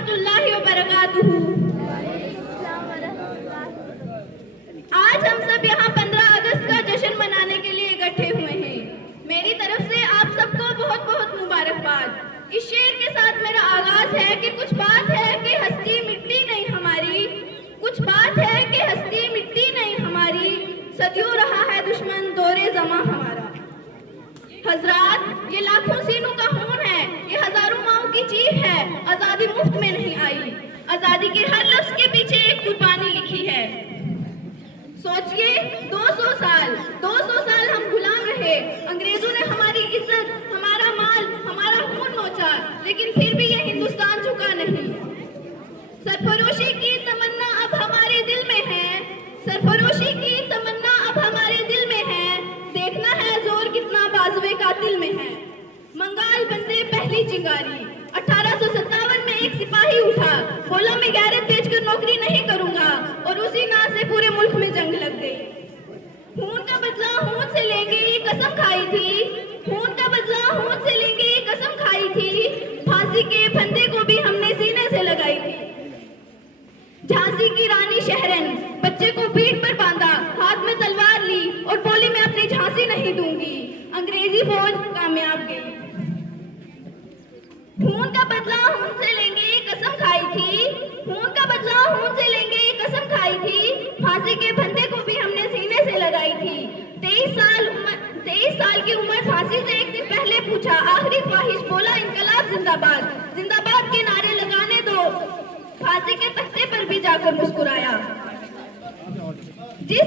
रहमतुल्लाहि व बरकातुहू। आज हम सब यहाँ 15 अगस्त का जश्न मनाने के लिए इकट्ठे हुए हैं। मेरी तरफ से आप सबको बहुत बहुत मुबारकबाद। इस शेर के साथ मेरा आगाज है कि कुछ बात है कि हस्ती मिट्टी नहीं हमारी, कुछ बात है कि हस्ती मिट्टी नहीं हमारी, सदियों रहा है दुश्मन दौरे ज़मा हमारा। हजरात, ये लाखों सीनों का खून है, ये हजारों माओं की चीख है। आजादी मुफ्त में नहीं आई, आजादी के हर लफ्ज के पीछे एक कुर्बानी लिखी है। सोचिए 200 साल हम गुलाम रहे। अंग्रेजों ने हमारी इज्जत, हमारा माल, हमारा खून नोचा, लेकिन फिर भी ये हिंदुस्तान झुका नहीं। सरफरोशी की तमन्ना अब हमारे दिल में है, सरफरोशी की तमन्ना अब हमारे दिल में है। देखना है जोर कितना बाजुए कातिल में है। मंगाल बंदे पहली चिंगारी। 1857 में एक सिपाही उठा, बोला मैं गैरत बेचकर नौकरी नहीं करूंगा, और उसी नाज से पूरे मुल्क में जंग लग गई। खून का बदला खून से लेंगे ये कसम खाई थी, खून का बदला खून से लेंगे ये कसम खाई थी। फांसी के फंदे को भी हमने सीने से लगाई थी। झांसी की रानी शहरन बच्चे को पीठ पर बांधा, हाथ में तलवार ली और बोली मैं अपनी झांसी नहीं दूंगी। अंग्रेजी फौज कामयाब गई। खून का बदला खून से लेंगे ये कसम खाई थी, खून का बदला खून से लेंगे ये कसम खाई थी। फांसी के फंदे को भी हमने सीने से लगाई थी। 23 साल की उम्र फांसी से एक दिन पहले पूछा आखिरी ख्वाहिश, बोला इनकलाब जिंदाबाद, जिंदाबाद के नारे लगाने दो। फांसी के तख्ते पर भी जाकर मुस्कुराया। जिस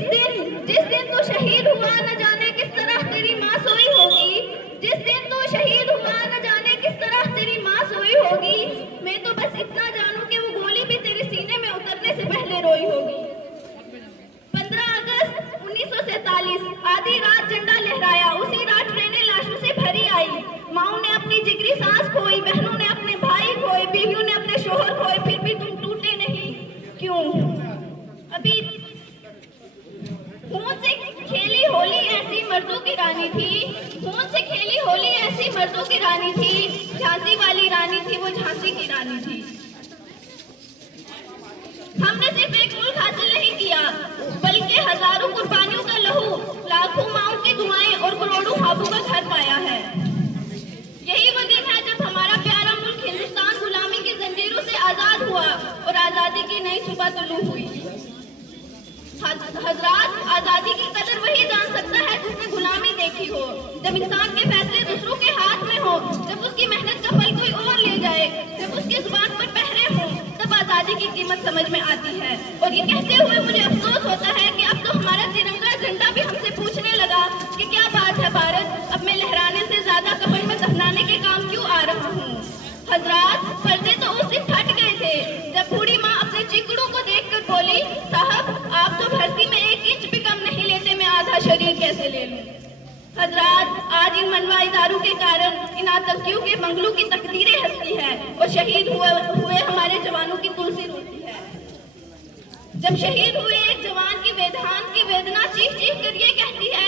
दिन तो शहीद हुआ न जाने किस तरह तेरी माँ सोई होगी, जिस दिन तो शहीद हुआ न जाने किस तरह तेरी माँ सोई होगी। मैं तो बस इतना जानूं कि वो गोली भी तेरे सीने में उतरने से पहले रोई होगी। 15 अगस्त 1947 आधी रात झंडा लहराया, उसी रात ट्रेनें लाशों से भरी आई। माओ ने अपनी जिगरी सांस खोई, बहनों ने अपने भाई खोए, बीवियों ने अपने शोहर खोए, फिर भी तुम टूटे नहीं क्यों? अभी खून से खेली होली ऐसी मर्दों की रानी थी, खून से खेली होली ऐसी मर्दों की रानी थी। झांसी वाली रानी थी वो, झांसी की रानी थी। हमने सिर्फ एक मुल्क हासिल नहीं किया, बल्कि हजारों कुर्बानियों का लहू, लाखों माओं की दुआएं और करोड़ों ख्वाबों का घर पाया है। यही वो दिन है जब हमारा प्यारा मुल्क हिंदुस्तान गुलामी की जंजीरों से आजाद हुआ और आजादी की नई सुबह तुलू हुई। हजरात, आजादी की कदर वही जान सकता है जिसने गुलामी देखी हो। जब इंसान के फैसले दूसरों के हाथ में हो, जब उसकी मेहनत का फल कोई और ले जाए, जब उसकी जुबान पर पहरे हो, तब आजादी की कीमत समझ में आती है। और ये कहते हुए मुझे अफसोस होता है कि अब तो हमारा तिरंगा झंडा भी हमसे पूछने लगा कि क्या बात है भारत, अब मैं लहराने से ज्यादा कफन में दफनाने के काम क्यों आ रहा हूँ। हजरात, पर्दे तो उस दिन फट गए थे जब बूढ़ी माँ अपने चिकड़ों को देखकर बोली, साहब आप तो भर्ती में 1 इंच भी कम नहीं लेते, मैं आधा शरीर कैसे ले लूं। हजरात, आज इन मनवाई दारू के कारण इन आतंकियों के बंगलों की तकदीरें हंसती है और शहीद हुए हमारे जवानों की तुलसी रोती है। जब शहीद हुए एक जवान की वेदना चीख चीख कर ये कहती है,